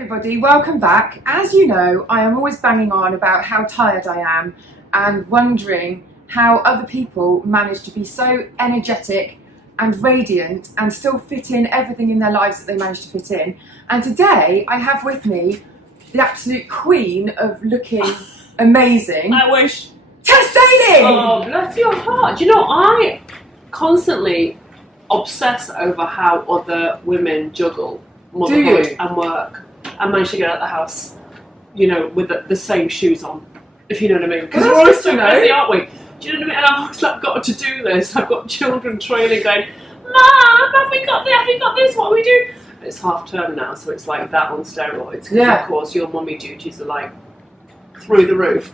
everybody, welcome back. As you know, I am always banging on about how tired I am and wondering how other people manage to be so energetic and radiant and still fit in everything in their lives that they manage to fit in. And today I have with me the absolute queen of looking amazing. I wish. Tess Daly! Oh, bless your heart. Do you know, I constantly obsess over how other women juggle motherhood and work and manage to get out of the house, you know, with the same shoes on, if you know what I mean. Because we're always so busy, aren't we? Do you know what I mean? And I've always like, got to do this. I've got children trailing going, Mom, have we got this? What do we do? It's half term now, so it's like that on steroids. Yeah. Of course, your mummy duties are like through the roof,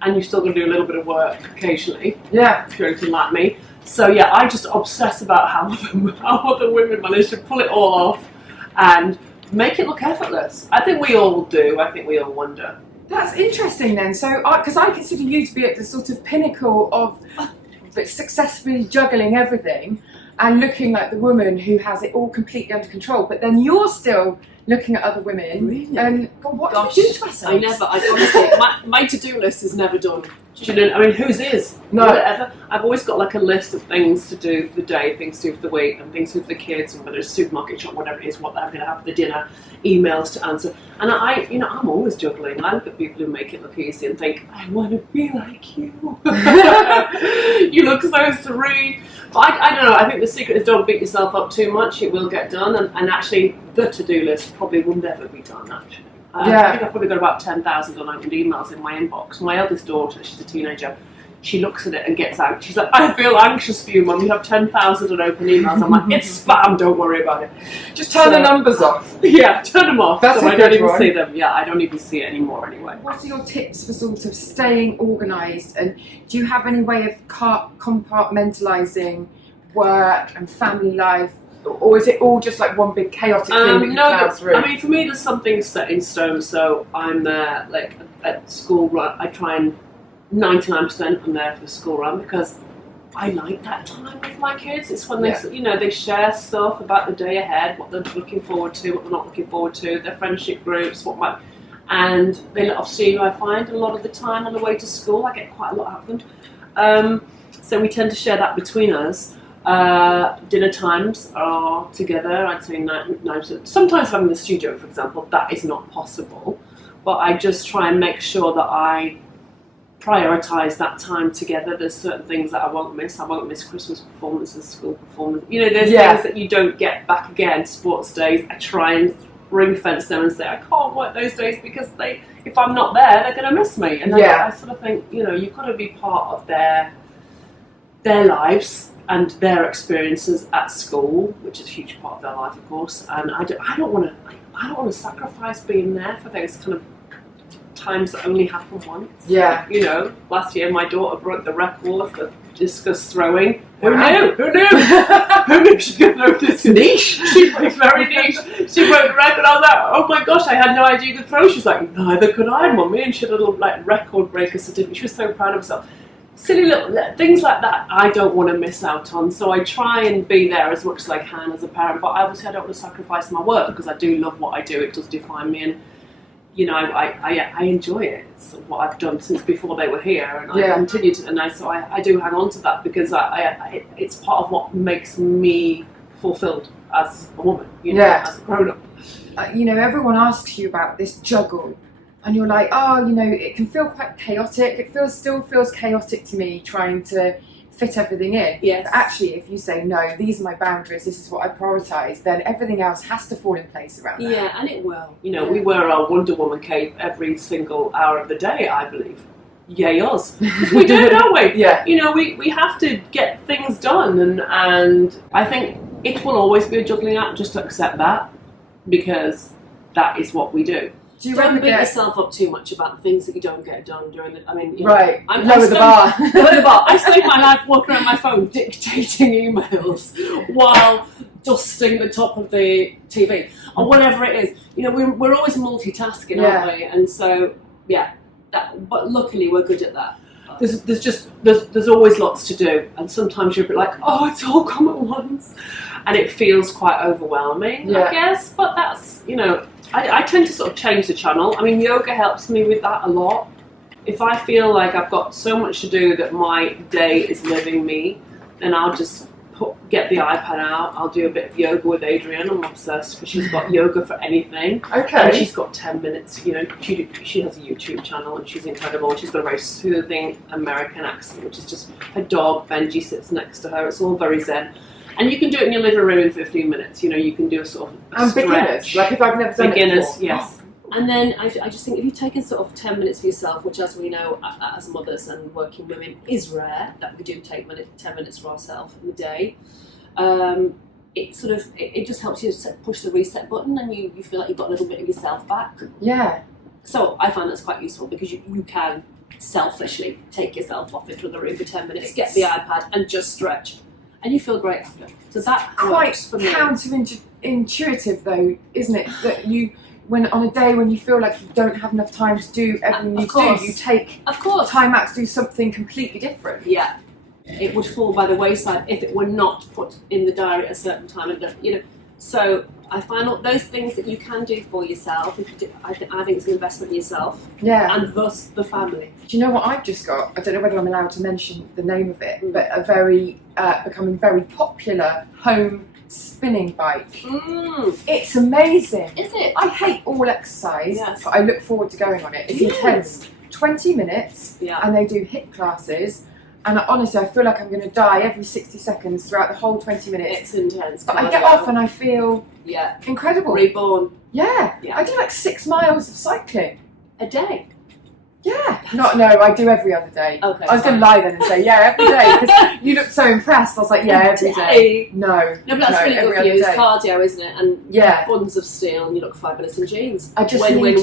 and you're still going to do a little bit of work occasionally. Yeah. If you're anything like me. So yeah, I just obsess about how other women manage to pull it all off and make it look effortless. I think we all do. I think we all wonder. That's interesting then. So, because I consider you to be at the sort of pinnacle of successfully juggling everything and looking like the woman who has it all completely under control. But then you're still looking at other women. Really? And what do we do to ourselves? Honestly, my to-do list is never done. Do you know? I mean, whose is? No. Whatever. I've always got like a list of things to do for the day, things to do for the week, and things to do for the kids, and whether it's supermarket shop, whatever it is, what I'm going to have for the dinner, emails to answer. And I'm always juggling. I look at people who make it look easy and think, I want to be like you. You look so serene. But I don't know. I think the secret is don't beat yourself up too much. It will get done, and actually, the to-do list probably will never be done. Actually. I think I've probably got about 10,000 unopened emails in my inbox. My eldest daughter, she's a teenager, she looks at it and gets anxious. She's like, I feel anxious for you, Mum. You have 10,000 unopened emails. I'm like, it's spam, don't worry about it. Just turn the numbers off. Yeah, turn them off. That's so I don't even see them. Yeah, I don't even see it anymore anyway. What are your tips for sort of staying organised? And do you have any way of compartmentalising work and family life? Or is it all just like one big chaotic thing that through? I mean, for me, there's something set in stone. So I'm there, like at school run. I try and 99% I'm there for the school run because I like that time with my kids. It's when they, they share stuff about the day ahead, what they're looking forward to, what they're not looking forward to, their friendship groups, and they let off steam. I find a lot of the time on the way to school, I get quite a lot out of them. So we tend to share that between us. Dinner times are together, I'd say 9%. Sometimes if I'm in the studio, for example, that is not possible, but I just try and make sure that I prioritise that time together. There's certain things that I won't miss. I won't miss Christmas performances, school performances. You know, there's things that you don't get back again, sports days. I try and ring fence them and say, I can't work those days because if I'm not there, they're going to miss me. And I sort of think, you've got to be part of their lives and their experiences at school, which is a huge part of their life, of course. And I don't want to sacrifice being there for those kind of times that only happen once. Yeah. Last year my daughter broke the record for discus throwing. Who knew? Who knew she could throw discus? Niche. She was very niche. She broke the record. I was like, oh my gosh, I had no idea you could throw. She's like, neither could I, Mummy. And she had a little record breaker certificate. She was so proud of herself. Silly little things like that I don't want to miss out on, so I try and be there as much as I can as a parent, but obviously I don't want to sacrifice my work because I do love what I do. It does define me, and I enjoy it. It's what I've done since before they were here, and I continue to, and I do hang on to that because it's part of what makes me fulfilled as a woman, as a grown-up. Everyone asks you about this juggle. And you're like, it can feel quite chaotic. It still feels chaotic to me trying to fit everything in. Yes. But actually, if you say, no, these are my boundaries, this is what I prioritise, then everything else has to fall in place around that. Yeah, and it will. We wear our Wonder Woman cape every single hour of the day, I believe. Yay us. We do, don't we? Yeah. We have to get things done. And I think it will always be a juggling act, just to accept that, because that is what we do. Don't beat yourself up too much about the things that you don't get done during the. Right. Lower the bar. Lower the bar. I spend my life walking around my phone dictating emails while dusting the top of the TV or whatever it is. We're always multitasking, aren't we? And so but luckily we're good at that. There's always lots to do, and sometimes you're a bit like, oh, it's all come at once, and it feels quite overwhelming, I guess. But that's I tend to sort of change the channel. I mean, yoga helps me with that a lot. If I feel like I've got so much to do that my day is living me, then I'll just get the iPad out. I'll do a bit of yoga with Adrienne. I'm obsessed because she's got yoga for anything. Okay. And she's got 10 minutes. You know, she has a YouTube channel and she's incredible. She's got a very soothing American accent, which is just her dog Benji sits next to her. It's all very zen. And you can do it in your living room in 15 minutes. You know, you can do a sort of and beginners, like if I've never done beginners, it before. yes. And then I just think if you've taken sort of 10 minutes for yourself, which as we know as mothers and working women is rare, that we do take 10 minutes for ourselves in the day, it just helps you push the reset button and you feel like you've got a little bit of yourself back. Yeah. So I find that's quite useful because you can selfishly take yourself off into the room for 10 minutes, get the iPad and just stretch. And you feel great after. So that quite for me. counterintuitive though, isn't it? That when on a day when you feel like you don't have enough time to do everything you do, you take time out to do something completely different. Yeah, it would fall by the wayside if it were not put in the diary at a certain time. And you know, so I find all those things that you can do for yourself. If you do, I think it's an investment in yourself. Yeah, and thus the family. Do you know what I've just got? I don't know whether I'm allowed to mention the name of it, but a very becoming very popular home spinning bike. It's amazing. Is it? I hate all exercise, Yes. but I look forward to going on it. It's intense. 20 minutes, and they do HIIT classes. And honestly, I feel like I'm going to die every 60 seconds throughout the whole 20 minutes. It's intense. But I get off and I feel incredible. Reborn. Yeah. I do like 6 miles of cycling. A day? Yeah. No, I do every other day. Okay. I was going to lie then and say, every day, because you look so impressed. I was like, every day. No, but that's really good for you. It's cardio, isn't it? And buns of steel, and you look fabulous in jeans. I just need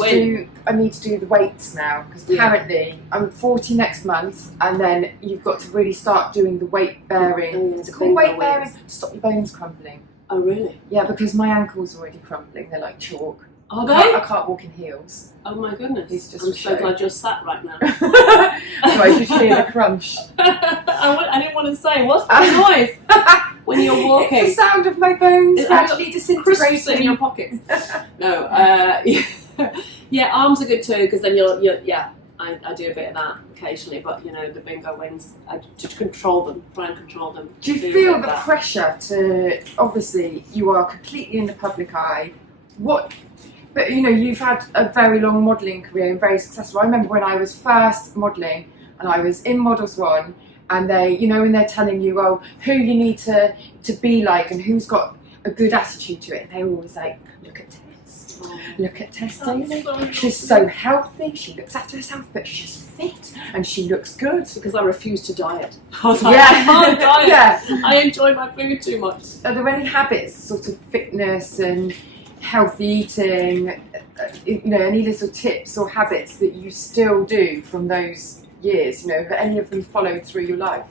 to do the weights now, because apparently I'm 40 next month, and then you've got to really start doing the weight bearing. It's called weight bearing. Stop your bones crumbling. Oh, really? Yeah, because my ankles are already crumbling. They're like chalk. Are they? I can't walk in heels. Oh my goodness. It's just I'm so glad you're sat right now. So I just hear the crunch. I didn't want to say, what's the noise when you're walking? It's the sound of my bones actually disintegrating in your pockets. No, arms are good too, because then I do a bit of that occasionally, but you know, the bingo wings, to control them, try and control them. Do you feel the pressure to, obviously, you are completely in the public eye, but you know, you've had a very long modelling career and very successful. I remember when I was first modelling and I was in Models One, and they, you know, when they're telling you, well, who you need to be like and who's got a good attitude to it, and they were always like, look at Tess. Look at Tess Daly. She's so healthy, she looks after herself, but she's fit and she looks good. Because I refuse to diet. I was like, I can't diet. I enjoy my food too much. Are there any habits, sort of fitness and healthy eating, you know, any little tips or habits that you still do from those years? You know, have any of them followed through your life?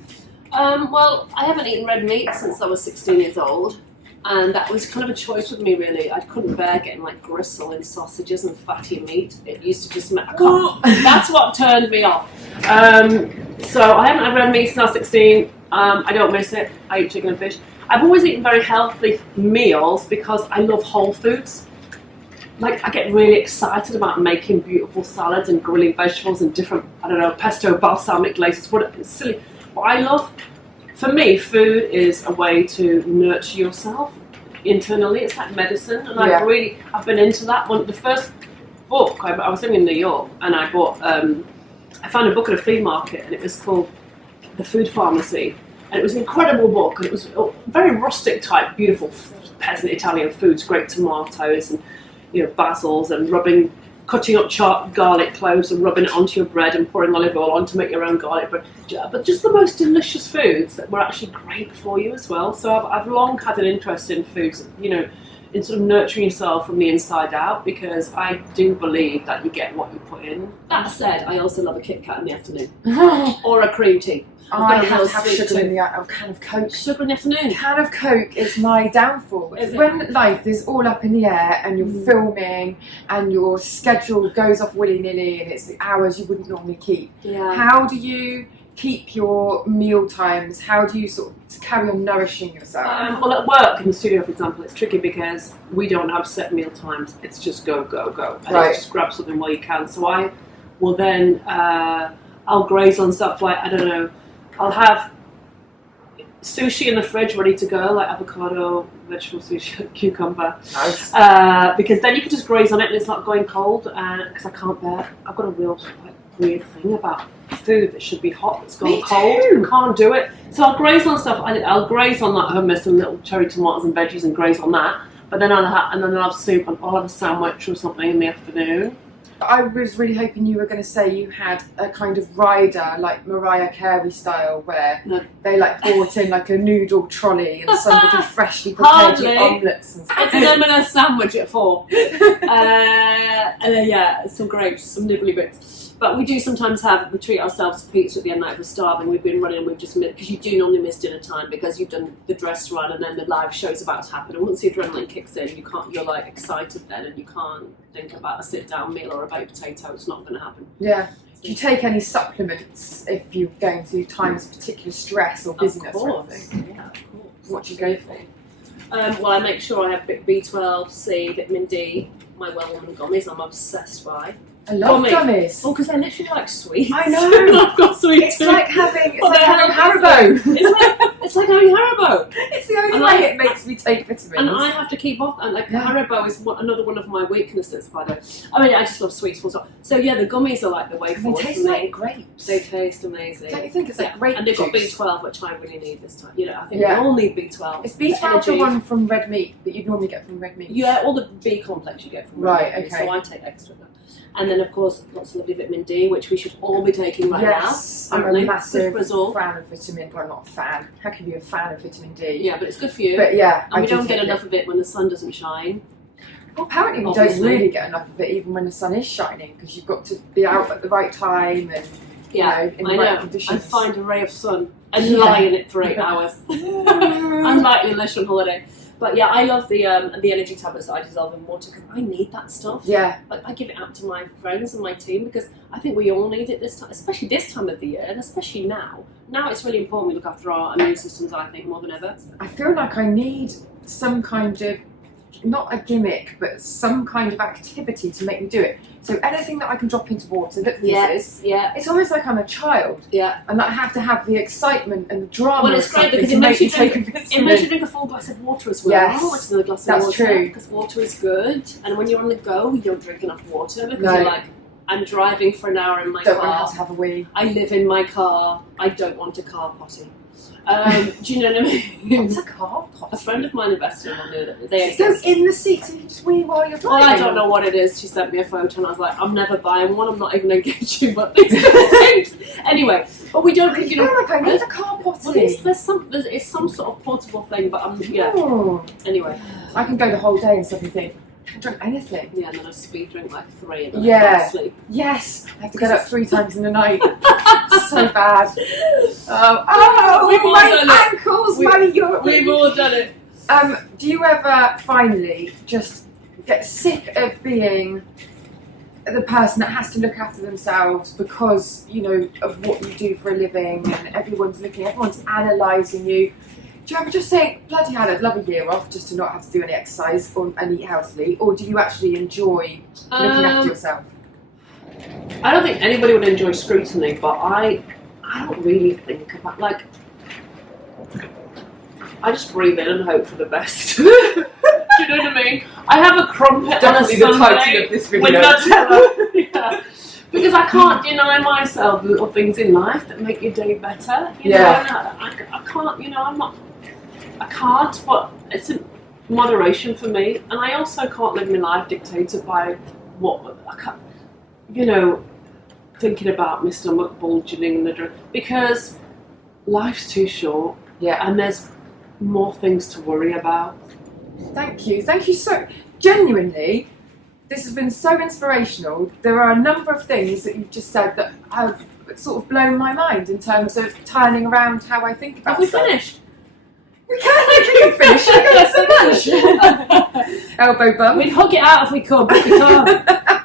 Well, I haven't eaten red meat since I was 16 years old, and that was kind of a choice with me, really. I couldn't bear getting like gristle in sausages and fatty meat. It used to just that's what turned me off. So I haven't had red meat since I was 16. I don't miss it. I eat chicken and fish. I've always eaten very healthy meals because I love whole foods. Like, I get really excited about making beautiful salads and grilling vegetables and different, pesto, balsamic glaces. It's silly. What I love, for me, food is a way to nurture yourself internally. It's like medicine, and I've been into that one. The first book, I was living in New York, and I found a book at a flea market, and it was called The Food Pharmacy. And it was an incredible book, and it was very rustic type, beautiful peasant Italian foods, great tomatoes and basils, and cutting up chopped garlic cloves and rubbing it onto your bread and pouring olive oil on to make your own garlic bread. But just the most delicious foods that were actually great for you as well. So I've long had an interest in foods, in sort of nurturing yourself from the inside out, because I do believe that you get what you put in. That said, I also love a Kit Kat in the afternoon. Or a cream tea. I have to have sugar in a can of Coke. Sugar in the afternoon? A can of Coke is my downfall. When life is all up in the air and you're filming and your schedule goes off willy-nilly and it's the hours you wouldn't normally keep, how do you keep your meal times? How do you sort of carry on nourishing yourself? Well, at work in the studio, for example, it's tricky because we don't have set meal times. It's just go, go, go. And Right. it's just grab something while you can. So I will then, I'll graze on stuff like, I don't know, I'll have sushi in the fridge ready to go, like avocado, vegetable sushi, cucumber. Nice. Because then you can just graze on it and it's not going cold. Because I can't bear, I've got a real like, weird thing about food that should be hot that's gone Me cold. too. I can't do it. So I'll graze on stuff. I'll graze on that hummus and little cherry tomatoes and veggies and graze on that. But then I'll have soup and I'll have a sandwich or something in the afternoon. I was really hoping you were going to say you had a kind of rider, like Mariah Carey style, where No. they like brought in like a noodle trolley and somebody freshly prepared Hardly. your omelettes and It's an M&S sandwich at 4. And then, some grapes, some nibbly bits. But we do sometimes we treat ourselves to pizza at the end of the night if we're starving. We've been running and we've just missed, because you do normally miss dinner time because you've done the dress run and then the live show's about to happen. And once the adrenaline kicks in, you're like excited then and you can't think about a sit-down meal or a baked potato. It's not going to happen. Yeah. Do you take any supplements if you're going through times of particular stress or busyness Of or course. anything? Yeah, of course. What do you go for? Well, I make sure I have B12, C, vitamin D, my Wellwoman Gummies I'm obsessed by. I love Gummy. gummies. Oh, because they're literally like sweets. I know. I've got sweets It's too. like having Well, they're Haribo. It's like having Haribo. It's the only And way I- it makes me take vitamins. And I have to keep off, and like Yeah. Haribo is another one of my weaknesses, by the way. I mean, I just love sweets, full stop. So yeah, the gummies are like the way they forward taste for me. like grapes. They taste amazing. Don't you think it's like Yeah. grape And they've got juice? B12, which I really need this time. You know, I think Yeah. we all need B12. Is B12 the Energy. one from red meat that you'd normally get from red meat? Yeah, all the B complex you get from Right, red meat, okay. So I take extra of that. And then, of course, lots of lovely vitamin D, which we should all be taking right Yes, now. I'm apparently. a Good massive for us all. fan of vitamin. Well, not a fan. How can you be a fan of vitamin D? Yeah, but it's good for you. But yeah, and we do don't get take enough it. of it when the sun doesn't shine. Well, apparently we Obviously. don't really get enough of it even when the sun is shining because you've got to be out at the right time and Yeah, in the I right know. conditions. And find a ray of sun and Yeah. lie in it for 8 hours. Unlikely unless you're on holiday. But yeah, I love the energy tablets that I dissolve in water because I need that stuff. Yeah, Like, I give it out to my friends and my team because I think we all need it this time, especially this time of the year, and especially now. Now it's really important we look after our immune systems, I think, more than ever. I feel like I need some kind of, not a gimmick, but some kind of activity to make me do it. So anything that I can drop into water that fizzes, Yeah, it's almost like I'm a child yeah. and I have to have the excitement and the drama Well, it's of great something because to it make makes me you take a It vitamin. makes you drink a full glass of water as well. Yes, I don't like another glass of that's water true. because water is good. And when you're on the go, you don't drink enough water because No. you're like, I'm driving for an hour in my Don't want to car. have to have a wee. I live in my car. I don't want a car potty. Do you know what I mean? What's a car pot? A friend of mine invested in one the other day. They So exist. in the seat so you can just wee while you're Well, driving? I don't know what it is. She sent me a photo and I was like, I'm never buying one. I'm not even engaging, but these little things. Anyway, but we don't I drink feel enough. like I need a car potty. Well, it's some sort of portable thing, but yeah. Oh. Anyway, I can go the whole day and suddenly think, I haven't drunk anything. yeah, and then I speed drink like 3 and then Yeah. I fall asleep. Yes, I have to get up 3 times in the night. So bad. Oh, We've all my done it. ankles, We- my Europe. We've all done it. Do you ever finally just get sick of being the person that has to look after themselves because, you know, of what you do for a living and everyone's analysing you? Do you ever just think, bloody hell, I'd love a year off just to not have to do any exercise and eat healthily? Or do you actually enjoy looking after yourself? I don't think anybody would enjoy scrutiny, but I don't really think about, like, I just breathe in and hope for the best. Do you know what I mean? I have a crumpet Definitely on a the title Sunday of this with video. Nutella. Yeah. Because I can't deny myself little things in life that make your day better. You know, Yeah. and I can't, you know, I can't, but it's in moderation for me. And I also can't live my life dictated by what, I can't, you know, thinking about my stomach bulging in the drink, because life's too short. Yeah. And there's more things to worry about. Thank you so genuinely. This has been so inspirational. There are a number of things that you've just said that have sort of blown my mind in terms of turning around how I think about Have we stuff. finished? We can finish. We're going to lunch. Elbow bump. We'd hug it out if we could, but we can't.